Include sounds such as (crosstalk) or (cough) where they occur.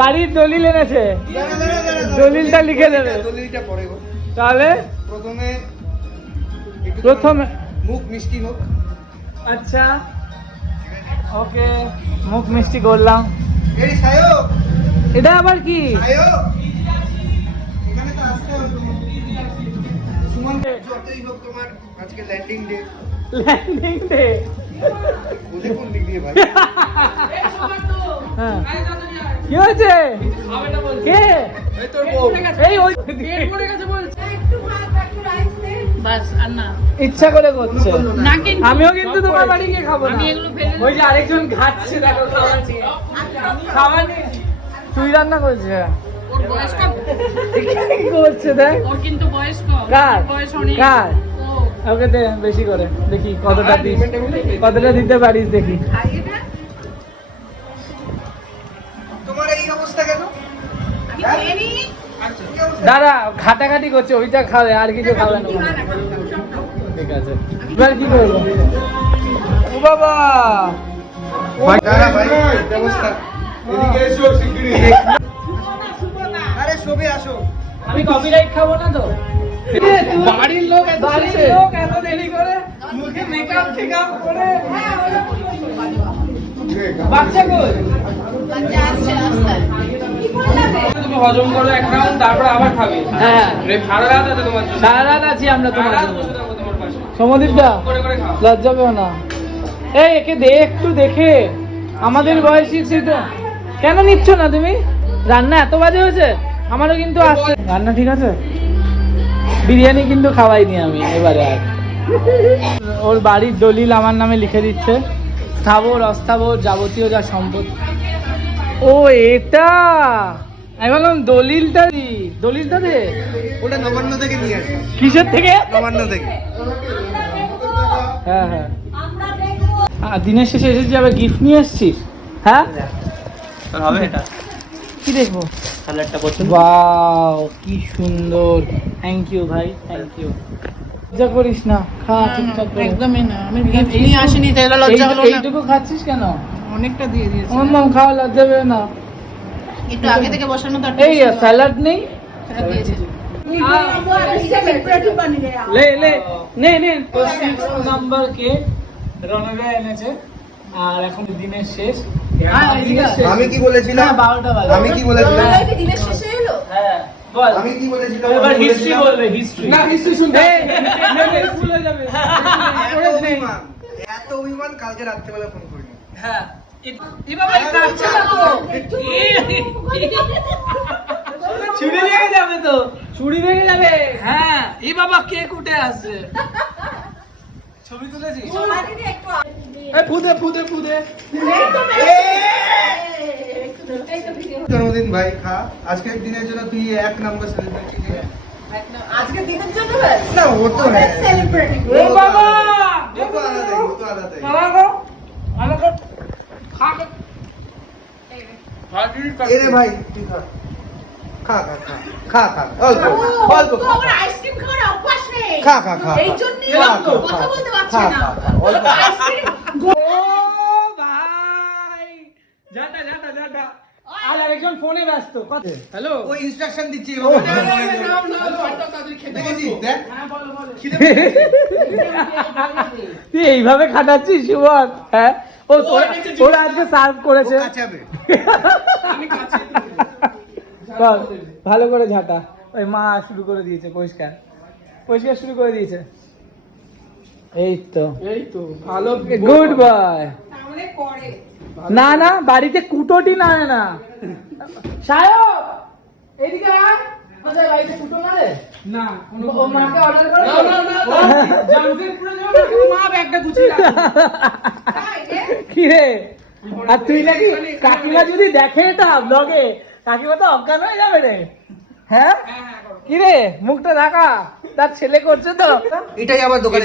বাড়ির দলিল এনেছে। দলিলটা লিখে দেবে। দলিলটা পরে তাহলে? প্রথমে প্রথমে মুখ মিষ্টি হোক। আচ্ছা। ওকে মুখ মিষ্টি করলাম। এটা আবার কি? ল্যান্ডিং ডে হ্যাঁ। কি হয়েছে? কে? এই তোর বউ। এই ওই ইচ্ছা করে করছে। আমিও কিন্তু তোমার বাড়ি গিয়ে খাব না। ওই যে আরেকজন ঘাটছে দেখো খাবার তুই রান্না করছিস? ওর বয়স কম। কি করছে দেখ। কিন্তু বয়স কার? ওর বয়স অনেক। কার? ওকে দে বেশি করে। দেখি কতটা দিস। কতটা দিতে পারিস দেখি। দাদা ঘাটাঘাটি করছে ওইটা খাবে আর কিছু খাবে না। ঠিক আছে। এবার কি করব? ও বাবা! দাঁড়া ভাই, ব্যবস্থা। এদিকে এসো শিগগিরই। আরে শোবে আসো। আমি কপিরাইট খাব না তো? বাড়ির লোক বাড়ির লোক এত দেরি করে? মুখে মেকআপ টেকআপ করে। বাচ্চা কই? তুমি হজম করো এক রাউন্ড তারপর আবার খাবে। হ্যাঁ। সারা রাত আছে তোমার সারা রাত আছি আমরা তোমার সারা রাত জন্য। বসে থাকব তোমার পাশে। সমদীপ দা করে করে খাও। লজ্জা পেও না। এই একে দে একটু দেখে। আমাদের বয়সী ছিল কেন নিচ্ছ না তুমি? রান্না এত বাজে হয়েছে? আমারও কিন্তু আসছে রান্না ঠিক আছে? বিরিয়ানি কিন্তু খাওয়াইনি আমি এবারে আর। ওর বাড়ির দলিল আমার নামে লিখে দিচ্ছে। স্থাবর অস্থাবর যাবতীয় যা সম্পদ ও এটা? আমি বললাম দলিলটা দি। দলিলটা দে। ওটা নবান্ন থেকে নিয়ে আসো কিসের থেকে? নবান্ন থেকে। হ্যাঁ হ্যাঁ। দিনের শেষে এসে যাবে গিফট নিয়ে এসছিস হ্যাঁ? হবে এটা। কি দেখব? স্যালাডটা পছন্দ বাও কি সুন্দর। থ্যাংক ইউ ভাই থ্যাংক ইউ লজ্জা করিস না খা ঠিকঠাক একদমই না আমি গিফট নিয়ে আসিনি তাই লজ্জা হলো না। এইটুকু খাচ্ছিস কেন? অনেকটা দিয়ে দিয়েছি। আমার মাম খাওয়া পেয়ে না। একটু আগে থেকে বসানো তো এই স্যালাড নেই? দিয়েছি। লে লে নে নে। তো সিক্স নাম্বার কেক রনবে এনেছে। আর এখন দিনের শেষ। হ্যাঁ, দিনের শেষ। আমি কি বলেছিলাম? বাজে। আমি কি বলেছিলাম? হ্যাঁ বল। আমি কি বলেছিলাম? এবার হিস্ট্রি বলবে হিস্ট্রি না, history শুনতে ভুলে যাবে। এত অভিমান কালকে রাত্রেবেলা ফোন করিনি। হ্যাঁ। এ- ভেঙে যাবে তো? ভেঙে যাবে? হ্যাঁ এই বাবা কেক উঠে আসছে? ছবি তুলেছিস? ফুদে ফুদে ফুদে। জন্মদিন ভাই খা। আজকের দিনের জন্য তুই এক নাম্বার সেলিব্রিটি আজকে দিনের জন্য? না ও তো হ্যাঁ। সেলিব্রিটি ও বাবা! ও তো আলাদাই ও তো আলাদাই আমাকে আমাকে খা খা। এরে ভাই খা। খা খা খা খা খা। অল্প অল্প তো আমার আইসক্রিম খাওয়ার অভ্যাস নেই। খা খা খা এই জন্য খা, খা, কথা খা, বলতে পারছি খা, না। খা, খা, অল্প খা। আইসক্রিম ও ভাই যাটা যাটা যাটা আর আরেকজন ফোনে ব্যস্ত। হ্যালো ও ইনস্ট্রাকশন দিচ্ছি (laughs) তুই এইভাবে খাটাচ্ছিস সুবল হ্যাঁ? ও ওরা আজকে সার্ভ করেছে। ভালো করে ঝাঁটা। ওই মা শুরু করে দিয়েছে পরিষ্কার। পরিষ্কার শুরু করে দিয়েছে। এই তো। এই তো ভালো গুড আমাদের করে না না বাড়িতে কুটোটি না না। সায়ক এদিকে বাড়িতে কুটো না রে না মাকে অর্ডার করে না, না, না, না। জামশেদপুরে যাব না, কিন্তু মা ব্যাগটা গুছিয়ে রাখে। তাই রে কি রে? আর তুই নাকি কাকিমা যদি দেখে এটা ব্লগে কাকিমা তো অজ্ঞান হয়ে যাবে রে। হ্যাঁ? কি রে? মুখটা ঢাকা। তার ছেলে করছে তো। এটাই আমার দোকানে